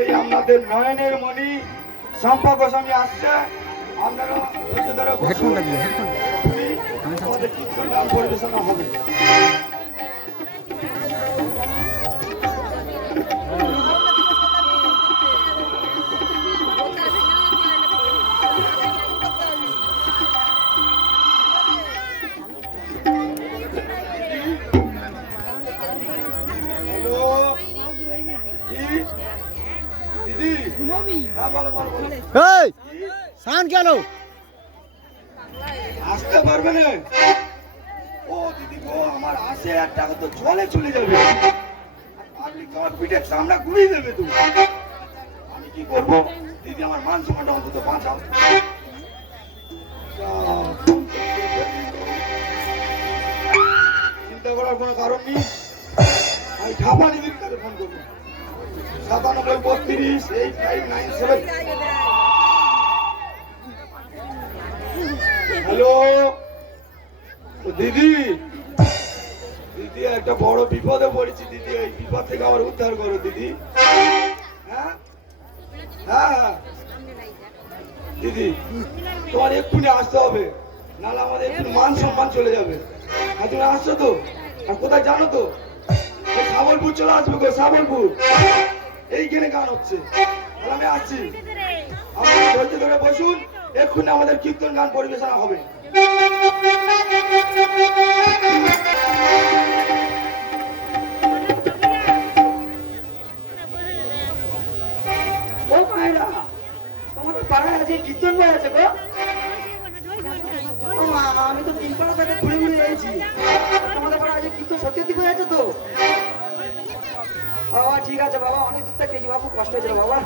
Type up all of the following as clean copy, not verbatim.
এই আমাদের নয়নের মণি শম্পা গোস্বামী আসছে। আপনারা ধৈর্য ধরে বসুন। আমাদের কীর্তন গান পরিবেশনা হবে। আসতে পারবে না? ও দিদি গো, আমার আসে এক টাকা তো জলে চলে যাবে। পাবলিক তোমার পিঠে চামড়া ঘুরিয়ে দেবে। তুমি আমি কি করবো দিদি? আমার মান সম্মানটা অন্তত বাঁচাও। চিন্তা করার কোনো কারণ নেই। আমি ঢাপা দিদির কাছে ফোন করবো। 9732385997। হ্যালো দিদি, দিদি একটা বড় বিপদে পড়েছি দিদি। এই বিপদ থেকে আমার উদ্ধার করো দিদি। হ্যাঁ হ্যাঁ দিদি, তোমার এক্ষুনি আসতে হবে, নাহলে আমাদের একটু মান সম্মান চলে যাবে। আর তুমি আসছো তো? আর কোথায় জানো তো? সাবলপুর চলে আসবে গো, সাবলপুর। এইখানে গান হচ্ছে। আমি আসছি, আপনারা ধৈর্য ধরে বসুন। এক্ষুনি আমাদের কীর্তন গান পরিবেশনা হবে। ও মায়েরা, তোমাদের পাড়ায় আজকে কীর্তন বই আছে গো? আমি তো 3 পাড়া থেকে ঘুরে ঘুরে এসেছি। তোমাদের পাড়ায় আজকে কীর্তন সত্যি বই আছে তো? বাবা ঠিক আছে বাবা, অনেক দূর থেকে এসেছি বাবা, খুব কষ্ট হয়েছিল বাবা।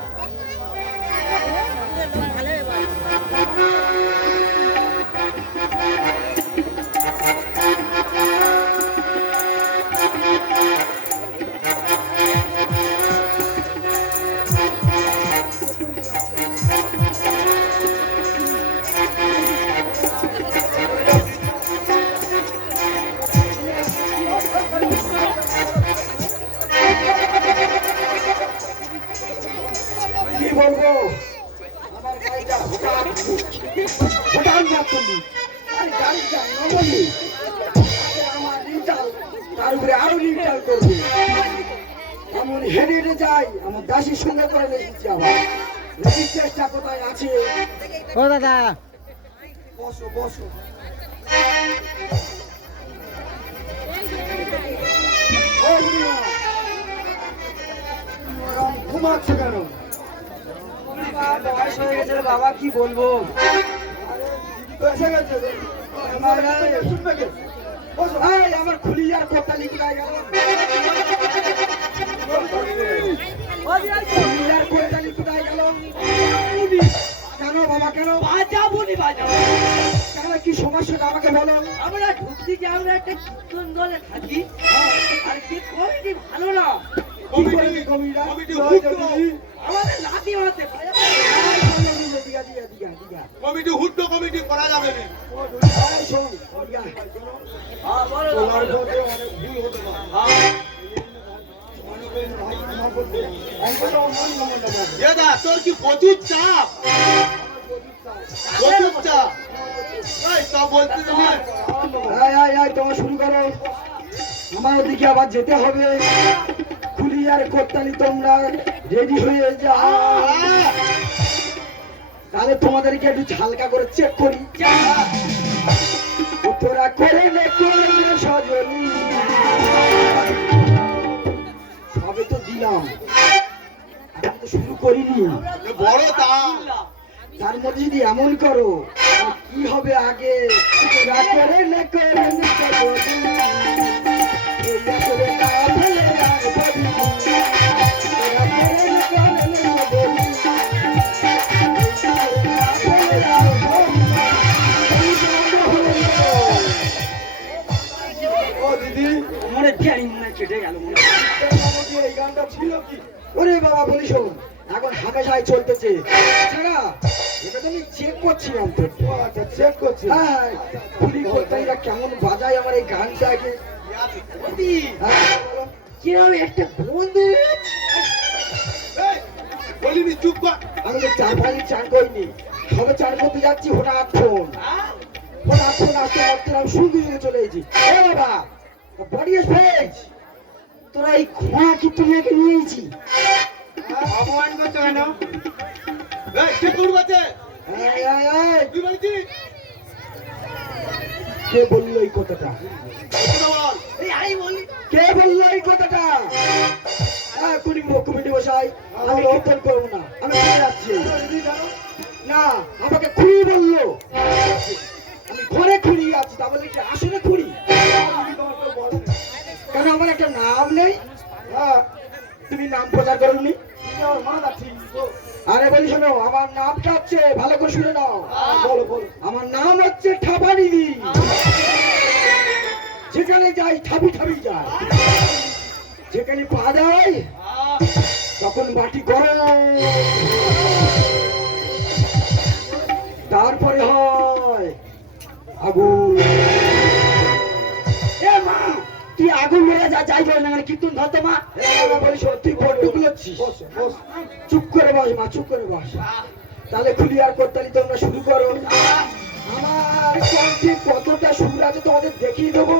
কি বলবো, আমার গাড়িটা হঠাৎ আমার লিটাল, তার উপরে আরো লিটাল করবে। এমন হেঁটে হেঁটে যাই, আমার দাসির সঙ্গে করে লেগেছি। আবার নদীর চেষ্টা কোথায় আছে? ও দাদা বসো বসো। ঘুমাচ্ছে কেন? বয়স হয়ে গেছে বাবা, কি বলবো। আমার খুলি আর কোথালি কোথায় গেল? কেন বাবা, কেন বাজাবুনি বাজাবো? কেন, কি সমস্যাটা আমাকে বলো। আমরা ঢুকছি যে আমরা একটা কীর্তন দলে থাকি, আর কি কমিটি ভালো না। আমাদের লাঠি হাতে কমিটি হুড্ডো কমিটি করা যাবে না। তোর কি প্রচুর চাপ? তোমার শুরু করো, আমার ওদিকে আবার যেতে হবে। খুলি আর কোত্তালি তোমরা রেডি হয়ে যাও, তাহলে তোমাদেরকে একটু হালকা করে চেক করি। তোরা করে সজনী সবে তো দিলাম, আমি তো শুরু করিনি। বড় তার মধ্যে যদি এমন করো কি হবে আগে? তোরা করে ওরে বাবা বলি শোন, এখন হামেশাই চলতেছে। এটা তো আমি চেক করছিলাম তো। আচ্ছা চেক করছি। হ্যাঁ, পুলি কোথায়রা কেমন বাজায় আমার এই গানটাকে। কিভাবে একটা বন্ধু বলিনি চুপ কর। আমি তো 4-5 দিন চান করিনি, সবে চান করতে যাচ্ছি, হঠাৎ ফোন আসতে আসতে আমি শুনতে শুনতে চলে এসেছি। এ বাবা বডি স্পেস, তোরা এই খোঁয়া কি তুই একে নিয়েছি? অপমান করছো কেন? এই কে কোন বাজে? তুই বলছি কে বললো এই কথাটা? কথা বল। কে বললো এই কথাটা? এখনই কমিটি বসাই, আমি কীর্তন করবো না, আমি চলে যাচ্ছি। না, আমাকে খুঁড়ি বললো, আমি ঘরে খুঁড়ি আছি, তা বলে কি আসলে খুঁড়ি? কেন আমার একটা নাম নেই? তুমি নাম প্রচার করোনি? আরে বলি শোনো, আমার নামটা হচ্ছে, ভালো করে শুনে নাও, আমার নাম হচ্ছে ঠাপারিদি। যেখানে যাই ঠাপি ঠাপি যায়, যেখানে পা দেয় তখন মাটি গরম, তারপরে হয় আগুন। এ মা, তুই আগুন মেরে যাই বলে না, কীর্তন ধরতো মা। বলি সত্যি বড্ড গুলোচ্ছিস। চুপ করে বস মা, চুপ করে বস। তাহলে খুলি আর করতালি তোমরা শুরু করো। আমার কণ্ঠে কতটা সুর আছে তোমাদের দেখিয়ে দেবো।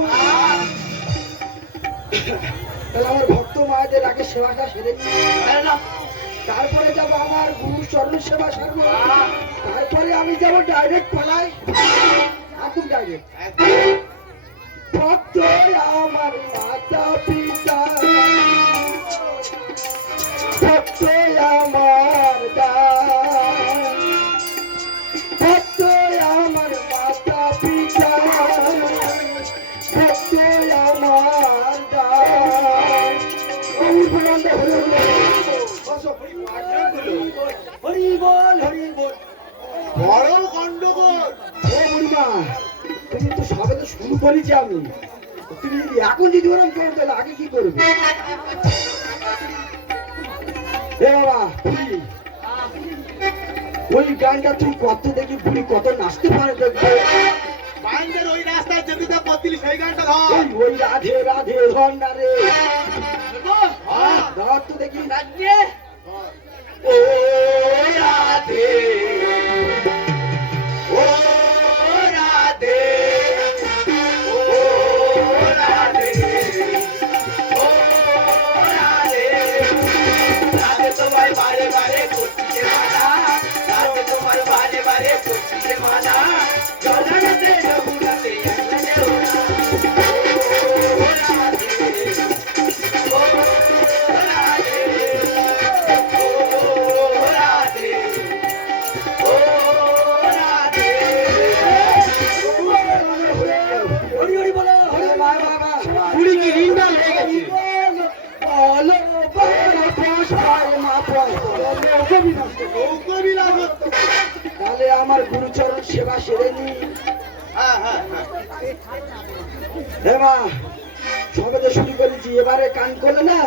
তাহলে আমার ভক্ত মায়েদের আগে সেবাটা সেরে নিই, তারপরে যাবো আমার গুরু চরণ সেবা সারবো, তারপরে আমি যাবো ডাইরেক্ট পালাই, একদম ডাইরেক্ট। ভক্ত আমার মাতা পিতা, ভক্ত আমার দান, ভক্ত আমার মাতা পিতা, ভক্ত আমার দান। হরি বল হরি বল। বড় গন্ডগোল। ও বুড়িমা, তুমি তো সবে তো শুরু করেছি আমি, তুমি যদি এখন যদি ওরম করো তাহলে আগে কি করবে? এ বাবা বুড়ি, ওই গানটা তুই কত দেখি বুড়ি কত নাচতে পারে দেখবে। বাইন্ডের ওই রাস্তায় যেতে যা করতিলি সেই গানটা ধর। ওই রাধে রাধে ধর না রে, ধর তো দেখি। ও রাধে, ও রাধে, ও রাধে, ও রাধে, রাধে তোমার বারে বারে করছে মানা, রাধে তোমার বারে বারে করছে মানা, জগন্নাথে রঘুনাথে একলানে ওরা। ও রাধে, ও রাধে, ও রাধে, ও রাধে। হরি হরি বলো, হরি বাবা। বুড়ি কি রিন্ডাল হয়ে গেছে? বলো বলো পোষ পায় মা পোষ, তাহলে আমার গুরুচরণ সেবা সেরে নি। হে মা, সবে তো শুরু করেছি, এবারে কান করলে না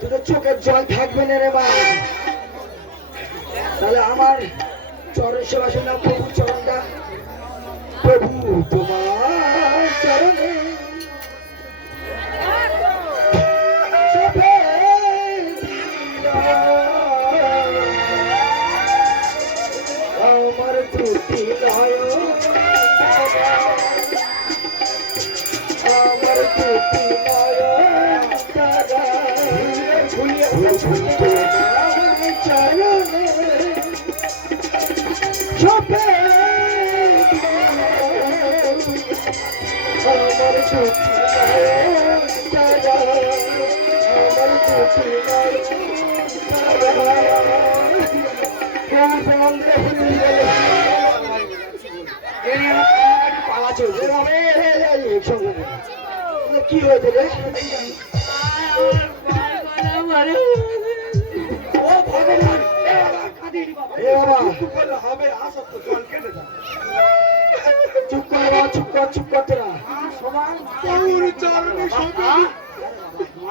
তোদের চোখের জল থাকবে না রে মা। তাহলে আমার চরণ সেবা শুনলাম, প্রভু চরণটা, প্রভু তোমার চরণে সবে আমার ত্রুটি নয়, আমার ত্রুটি নয় দাদা, ভুলিয়ে চরণে সবে আমার ত্রুটি নয় দাদা, আমার ত্রুটি নয় কি হয়েছে রে? ও ভগবান, এ বাবা হবে আসো তো জল কেটে দাও। চুপ করে বাবা, চুপ কর, চুপ কর তোরা। তোর চরণে সবে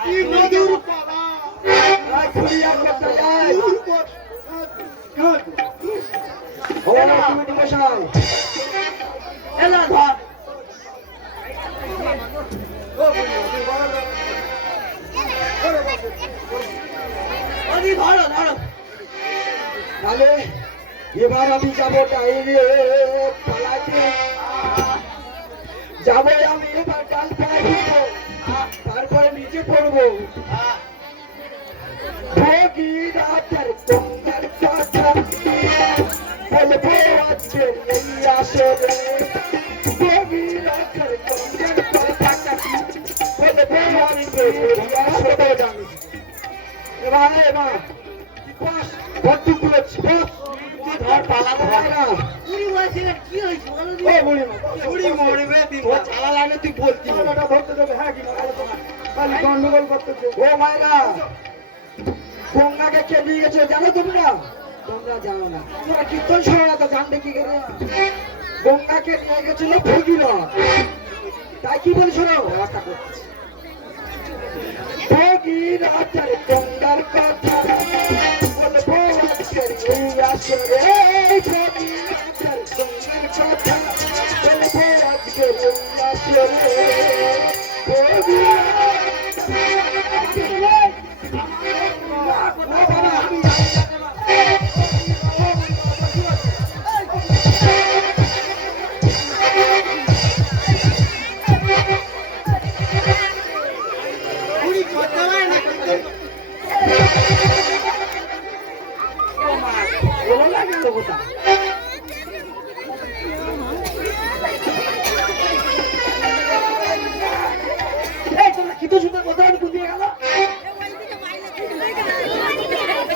কি মধুর পালা। খুলিয়া করতে যায় কমিটি বসাও। এলা ধর, ধরো ধরো। তাহলে এবার আমি যাবো ডাইরেক্ট পালাইতে। যাবো আমি এবার ডাল পাড়া দিবো, তারপরে নিচে পড়বো। ভগীরথের গঙ্গার কথা বলবো আজকে এই আসরে। ভগীরথের গঙ্গার কথা বলবো আজকে এই আসরে। এবার বস, বন্দুকগুলো বস, তুই ধর, পালাতে হয় না। বুড়ি বয়সে কি হয়েছে বলো ও বুড়ি মা, বুড়ি মরবে দিন ও চালা লাগলে তুই বলতি। ওটা ধরতে দেবে, হ্যাঁ কি না বলো তো না। খালি গন্ডগোল করতেছে। ও মায়েরা, গঙ্গাকে কে নিয়ে গেছে জানো তুমি না? তোমরা জানো না, তোমরা কীর্তন শোনো না তো জানবে কি করে? গঙ্গাকে নিয়ে গেছিল ভগীরথ। তাই কি বলি শোনো, ব্যবস্থা করতেছি। ভগীরথের গঙ্গার কথা বলবো আজকের এই আসরে। ভগীরথের গঙ্গার কথা বলবো আজকের এই আসরে। বুড়ি করতে পারে না কিন্তু বলো না কেন কথা? এই তোমরা কি তো শুনে কথা আমি বুঝিয়ে গেল?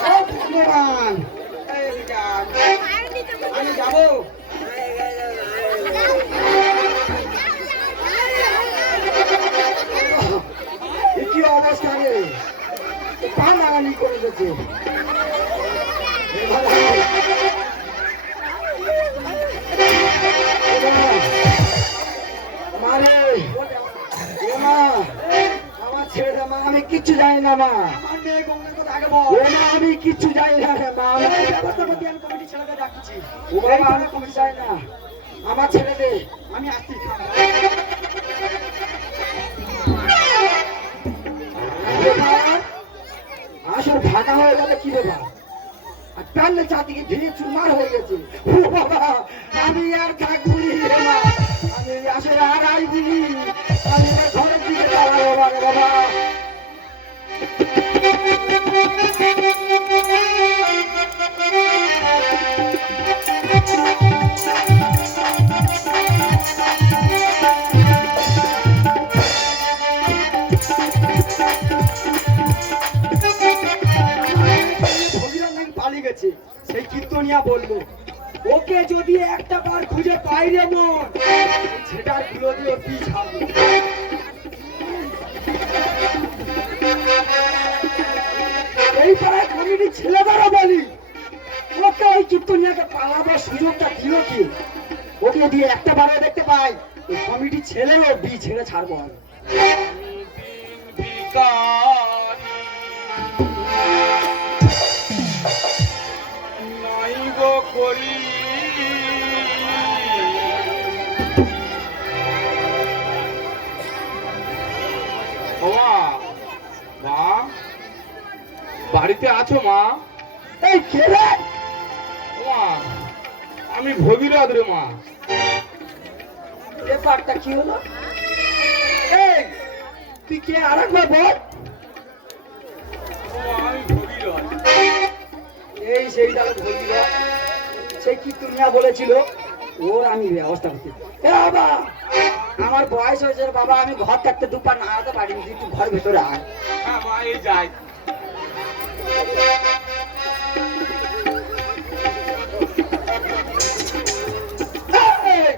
ও ভগবান, আমি যাবো। এ কি অবস্থা রে? পা নাগানি করে গেছে। মারে মা, আমার ছেড়ে দে মা, আমি কিচ্ছু জানি না মা। আমার মেয়ে গঙ্গার কথা আগে বল ও মা, আমি কিচ্ছু জানি না রে মা। এই ব্যবস্থা করতে আমি কমিটি ছেলেকে ডাকছি ও বাবা, আমি কিছু জানি না, আমার ছেড়ে দে। আমি আসছি আসল ভাগা হয়ে গেলে কি ব্যাপার? আর প্যান্ডেল চারদিকে ভেঙে চুরমার হয়ে গেছে। ও বাবা, আমি আর থাকবি রে মা, আমি আসলে আর আসবিনি। আমি এবার ঘরের দিকে দাঁড়াবো বাবা রে বাবা। ভগীরথ নাকি পালিয়ে গেছে, সেই কীর্তনিয়া বললো। ওকে যদি একটা বার খুঁজে পাই রে মন, সেটার গুলো দিয়ে ওর পিছ হারবো। এই পাড়ায় কমিটির ছেলেদেরও বলি, ওকে ওই কীর্তনিয়াকে পালাবার সুযোগটা দিল কি? ওকে দিয়ে একটা বারও দেখতে পাই, ওই কমিটির ছেলেও বি ছেড়ে ছাড়বো আমি। বাড়িতে আছো মা? এই কে রে? মা, আমি ভগীরথ রে মা। ব্যাপারটা কি হলো? এই তুই কে আরেকবার বল। আমি ভগীরথ। এই সেই তাহলে ভগীরথ, সেই কীর্তনিয়া বলেছিল ওর আমি ব্যবস্থা করতে। এ বাবা, আমার বয়স হয়েছে রে বাবা, আমি ঘর থাকতে দুপার নাড়াতে পারিনি, তুই একটু ঘর ভেতরে আয়। হ্যাঁ মা, এই যাই। এই,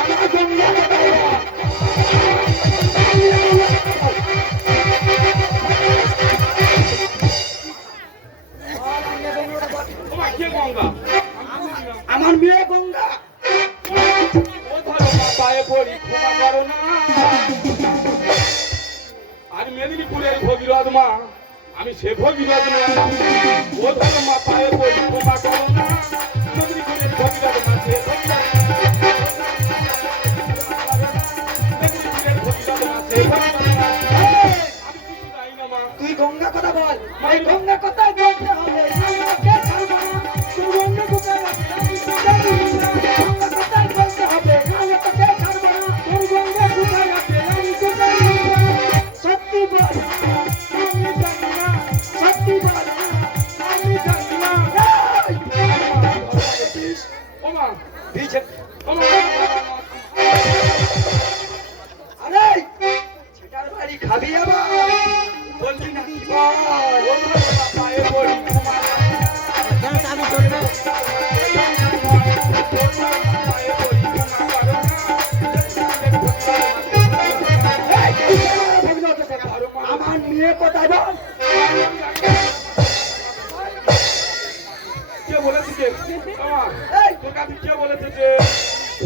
আমার গঙ্গা কোথায় রে? তোমার কে গঙ্গা? আমার মেয়ে গঙ্গা। ও ধরো মা, পায়ে পড়ি, ক্ষমা করো না। আমি মেদিনীপুরের ভগীরথ মা, আমি সে ভগীরথ না। ও ধরো মা, পায়ে পড়ি, ক্ষমা করো না। মেদিনীপুরের ভগীরথ মা, সে ভগীরথ না। মেদিনীপুরের ভগীরথ মা, সে ভগীরথ না। আমি কিছু জানি না মা। তুই গঙ্গা কথা বল, এই গঙ্গা কথাই বলতে হবে, আমাকে ছাড়বো না। কোথায় বল? কে বলেছে যে আমার এই, তোর কাছে কে বলেছে যে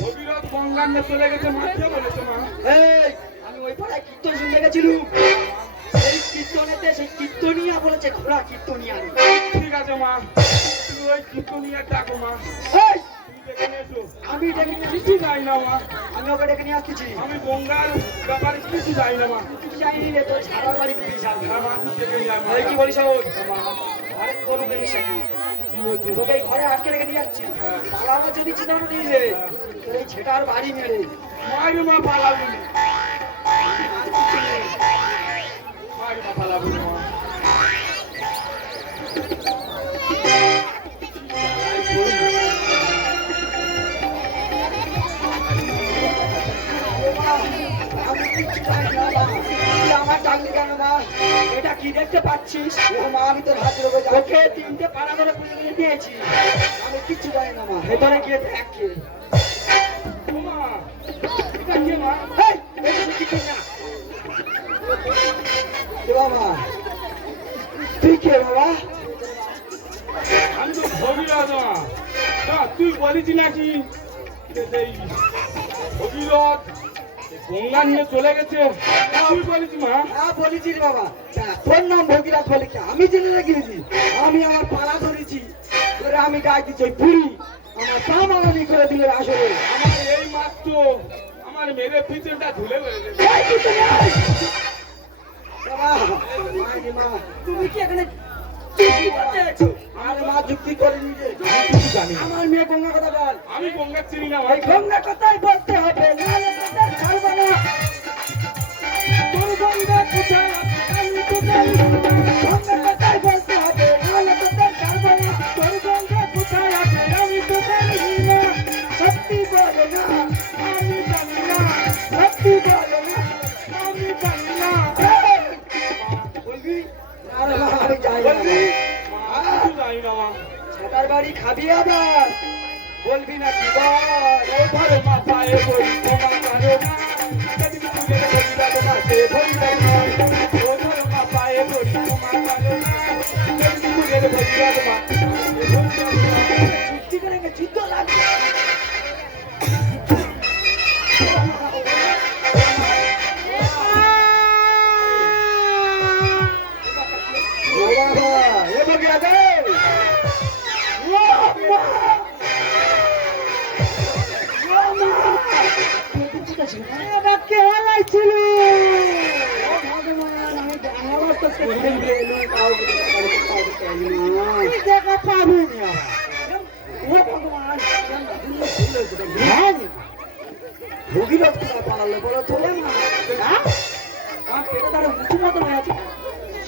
ভগীরথ গঙ্গান্নে চলে গেছে মা? কে বলেছে মা? এই, আমি ওই পাড়ায় কীর্তন শুনতে গেছিলুম। সেই কীর্তনেতে সেই কীর্তনিয়া বলেছে ঘোড়া কীর্তনিয়া নেই। ঠিক আছে মা, তুমি ওই কীর্তনিয়া ডাকো মা। এই, তুমি ডেকে নিয়ে এসো। আমি ডেকে নিয়ে কিছু আসছি। যাই না মা, আমি ওকে ডেকে নিয়ে আসতেছি। আমি গঙ্গার ব্যাপারে কিছু যাই না মা। কিছু চাইনি রে, তোর সারা বাড়ি বিশাল। হ্যাঁ মা, তুমি ডেকে নিয়ে আসো। এই কি বলিস ওর? ঘরে তোর রুমে মিশা কি? কি হয়েছে? তোকে এই ঘরে আটকে রেখে দিয়ে যাচ্ছি। পালাবার যদি চিন্তা ভাবনা নিয়ে রে, তোর এই ছেটার বাড়ি মেরে। মায়ের মা পালাবি না। মায়ের মা পালাবি না মা। আমি কিচ্ছু জানি না মা। তুই আমার ডাকলি কেন মা? এটা কি দেখতে পাচ্ছিস? ও মা, আমি তোর হাত ধরে বলছি, ওকে 3টে পাড়া ধরে পুজো দিয়ে দিয়েছি। আমি কিচ্ছু জানি না মা। ভেতরে গিয়ে দেখ কে। ও মা, এটা কে মা? এই, এটা সে কিছু না। এ বাবা, তুই কে বাবা? আমি তো ভগীরথ মা। না, তুই বলেছি নাকি যে সেই ভগীরথ গঙ্গা নিয়ে চলে গেছে? তুই বলেছি মা। হ্যাঁ বলেছি রে বাবা। তা তোর নাম ভগীরথ বলে কি? আমি জেনে রেখেছি। আমি আমার পালা ধরেছি। এবারে আমি গাই দিচ্ছি ওই বুড়ি আমার পা মারানি করে দিলে আসলে। আমার এই মাত্র আমার মেরে পিছনটা ধুলে বেড়েছে। এই কি তুমি আয়? বাবা, মাইরি মা, তুমি কি এখানে যুক্তি করতে এসেছো? আরে মা, যুক্তি করে নিজে। কিছু জানি না। আমার মেয়ে গঙ্গা কথা বল। আমি গঙ্গা চিনি না এই গঙ্গা কথাই বলতে হবে, নাহলে তোদের ছাড়বো না। তোর গঙ্গা কোথায় আছে? আমি তো জানি না। গঙ্গা কথাই বলতে হবে, নাহলে তোদের ছাড়বো না। তোর গঙ্গা কোথায় আছে? আমি তো জানি না। সত্যি বলে না, আমি জানি না। সত্যি বলে না, আমি জানি না। এই! বলবি? আরে মা, আমি যাই না। বলবি? মা, কিছু জানি না মা। ছাতার বাড়ি খাবি আবার? বলবি না কি বল? ও ধরে মা পায়ে পড়ি তোমার কারো না। যদি কিছু জেনে ভগীরথ মা সে ভগীরথ নয়। ও ধরে মা পায়ে পড়ি তোমার কারো না। যদি কিছু জেনে ভগীরথ মা সে ভগীরথ নয়। চুক্তি করে গে, যুদ্ধ লাগবে। ও বাবা, এ বগিরা দে। ও মা! ও মা! এ বাক্যে হারাইছিল। ও ভগবান, আমি আবার তো দেখতে গেলুম, কাউকে পাইনি না। তুই দেখা পাবি না। ও ভগবান, হ্যাঁ, ভগীরথ কোথায় পালালো বলো তো? হ্যাঁ? আমার পেটে তাহলে উঁচু মতো হয়ে আছে।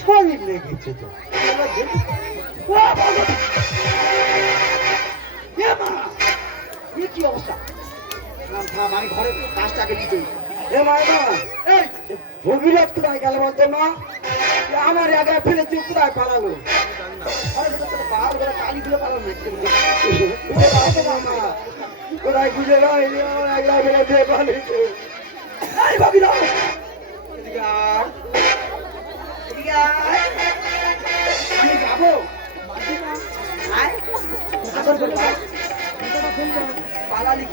শরীর লেগেছে তো। ও ভগবান! এ মা! এ কি অবস্থা? থাম, থাম, আমি ঘরে কাজটাকে দিতে। এ মা, এ মা, এই ভগীরথ কোথায় গেল বলতে মা? এ আমার আগে ফেলে তুই কোথায় পালালো? আরে বেটা, তোর পাহাড় করে কালি দিয়ে পালালো নাকি? বুঝে পারছো না মা? কোথায় খুঁজে নয়, একলা ফেলে দিয়ে পালিয়েছে। এই ভগীরথ! এদিকে আয়। এদিকে আয়। আমি যাবো। আয়। আসল করে আয়। ভিতরটা খুললো। পালালি।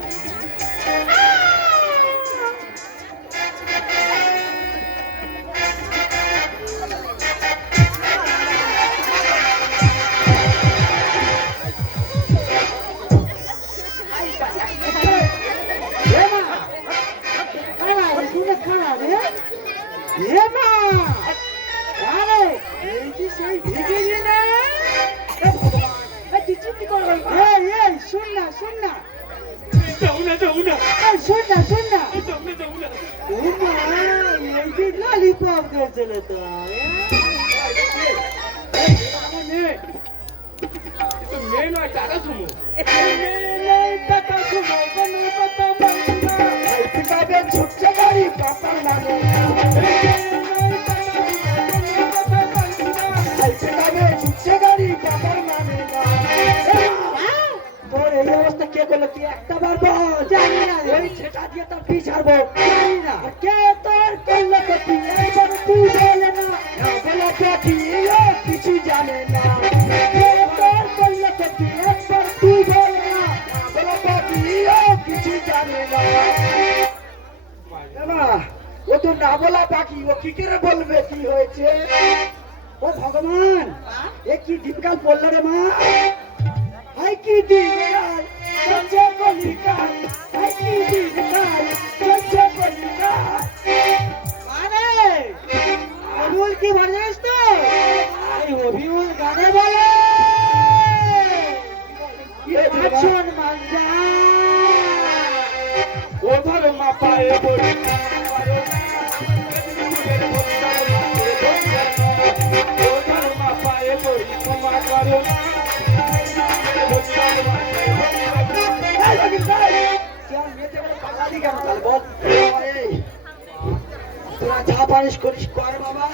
যাও না, যাও না। ললিপপ দিয়েছিল তো তো মেয়ে নয়, টাকা শুনো। ছুটছে গাড়ি পাপার নামে ছুটছে গাড়ি পাপার নামে তোর এই অবস্থা কে করলো? তুই একটা বার বল। জানি না, ওই ছেটা দিয়ে তার পিছাড়বো। জানি না কে তোর করলো? তুই এইবার তুই বলে না, বলে না বলা পাখি, ও কি করে বলবে কি হয়েছে? ও ভগবান, এ কি দিনকাল পড়লো রে মা? হাই কি দিনকাল চলছে কলিকাল, হাই কি দিনকাল চলছে কলিকাল। মানে অভিমুল কি বাজাইস তো? এই অভিমুল গানে বলে আছন মাঞ্জা ও ধরো মা পায়ে পড়ি ও ধরো মা পায়ে পড়ি ক্ষমা করো না। এই লগিন ভাই, তুই আমার মেয়েকে বলে পাগলামি কেন তাহলে বল? এই, তোরা যা পারিস করিস কর বাবা,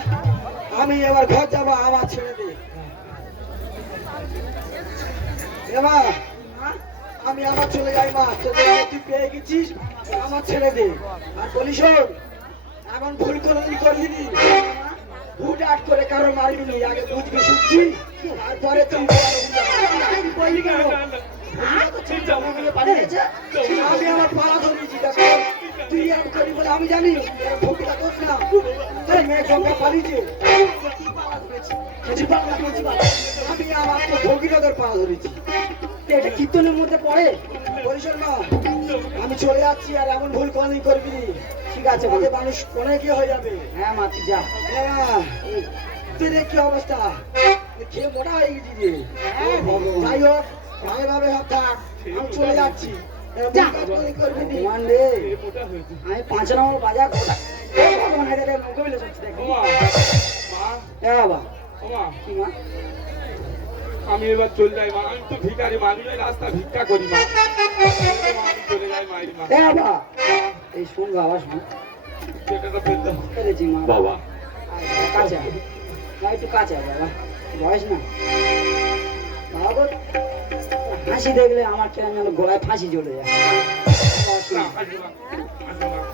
আমি এবার ঘর যাবো, আবার ছেড়ে দে। এবার আমি আবার চলে যাই মা, তোদের তুই পেয়ে গেছিস, আমার ছেড়ে দে। আর বলি শোন, এখন ভুল করবি নি, হুট আট করে কারো মারবি নি, আগে বুঝবি শুনছি, তারপরে তুই বললি কেন? আমি আমার পালা ধরেছি, দেখো তুই এরকম করি বলে আমি জানি, ভক্তিটা দোষ না। এই মেয়ে গঙ্গা পালিয়েছে, আমি আমার তো ভগীরথের পালা ধরেছি। এটা কীর্তনের মধ্যে পড়ে বলিস না, আমি চলে যাচ্ছি, আর এমন ভুল কোনদিন করবি নি। ঠিক আছে, বলে মানুষ কোনে কি হয়ে যাবে। হ্যাঁ মা তুই যা। তুই দেখ কি অবস্থা, খেয়ে মোটা হয়ে গেছি রে। যাই হোক, ভালোভাবে সব থাক, আমি চলে যাচ্ছি। আমি 5 নম্বর বাজার কোথা ভগবান হেঁটে নৌকো মিলে চলছি দেখ। বাবা কি মা, আমি এবার চলে যাই মা, আমি তো ভিখারি মানুষ, রাস্তা ভিক্ষা করি মা, আমি চলে যাই মায়ের মা। বাবা এই শোন বাবা, শোন সেটা ফেলতে ফেলেছি মা বাবা। কাছে আয়, একটু কাছে আয় বাবা, বয়স না বাবা গো, হাসি দেখলে আমার কেন যেন গলায় ফাঁসি চলে যায়।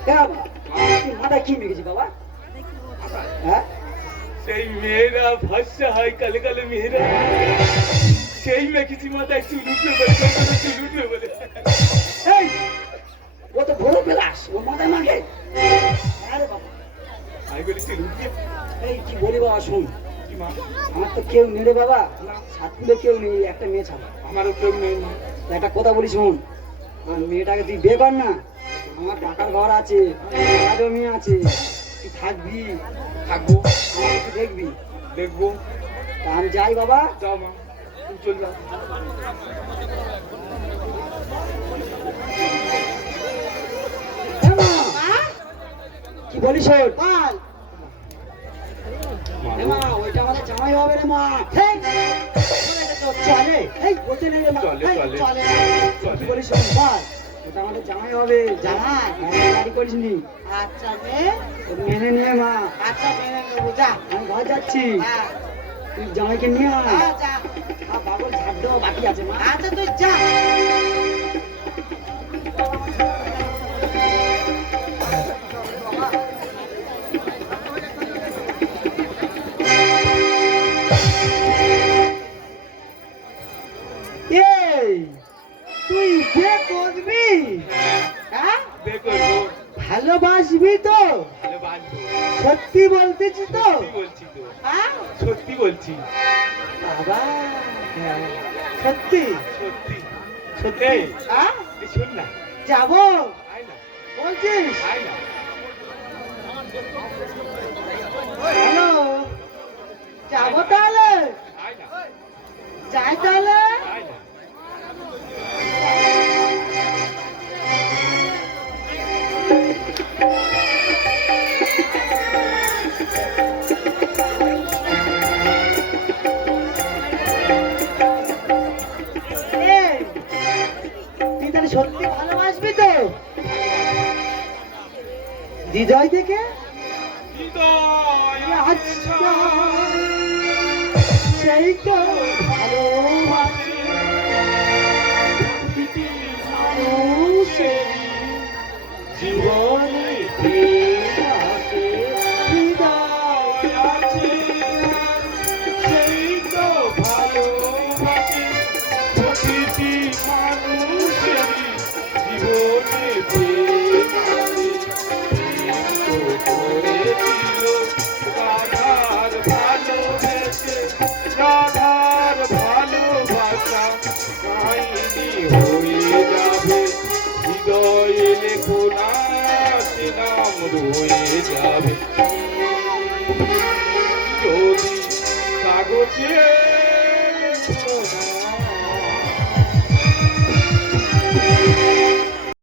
বাবা তুই মাথায় কি মেখেছি বাবা? হ্যাঁ সেই মেয়েরা ভস্যা হয়, কালে কালে মেয়েরা, সেই মেখেছি মাথায় চুল উঠবে বলে, চুল উঠবে বলে। এই ও তো বড় পেলাস, ও মাথায় মাখে। আরে বাবা আমি বলি চুল উঠবে। এই কি বলি বাবা শোন, কি মা? আমার তো কেউ নেই রে বাবা, সাতপুরে কেউ নেই, একটা মেয়ে ছাড়া। আমারও কেউ নেই মা। একটা কথা বলি শোন, আর মেয়েটাকে তুই বিয়ে কর না, আমার টাকার ঘর আছে, টাকা জমি আছে, তুই থাকবি, থাকবো, আমার একটু দেখবি। দেখবো। তা আমি যাই বাবা। যাও মা, তুমি চলে যাও। এ মা, কি বলিস শোন? বল এ মা, ওইটা আমাদের জামাই হবে রে মা। হেই, চলে এই বলতে নেই রে মা। চলে, এই, চলে। চলে কি বলিস শোন? বল, ওটা আমাদের জামাই হবে। জামাই? গাড়ি করিস নি, আচ্ছা রে, মেনে নিয়ে মা। আচ্ছা মেনে নেবো, যা। আমি ঘর যাচ্ছি, হ্যাঁ তুই জামাইকে নিয়ে আয়। হ্যাঁ, যা। আর বাবুর ঝাড় দেওয়া বাকি আছে মা। আচ্ছা তুই যা। এই তুই বিয়ে করবি? হ্যাঁ দেখো ভালোবাসবি তো? ভালোবাসবো, সত্যি বলতেছি তো? সত্যি বলছি তো, হ্যাঁ সত্যি বলছি, বাবা, সত্যি সত্যি। সত্যি? এই, হ্যাঁ এই শোন না, যাবো আয় না, বলছিস? আয় না। হ্যালো, যাবো তাহলে? আয় না, যাই তাহলে? আয় না। এই, তুই তাহলে সত্যি ভালোবাসবি তো? হৃদয় থেকে? হৃদয় আচ্ছা, সেই তো ভালোবাসি প্রতিটি মানুষের জীবনে প্রেম আছে, হৃদয় আছে, সেই তো ভালোবাসে প্রতিটি মানুষেরই জীবনে প্রেম আছে, প্রেম তো করে কাহিনী হয়ে যাবে হৃদয়ে লেখো না সে নাম রয়ে যাবে যদি কাগজে লেখো না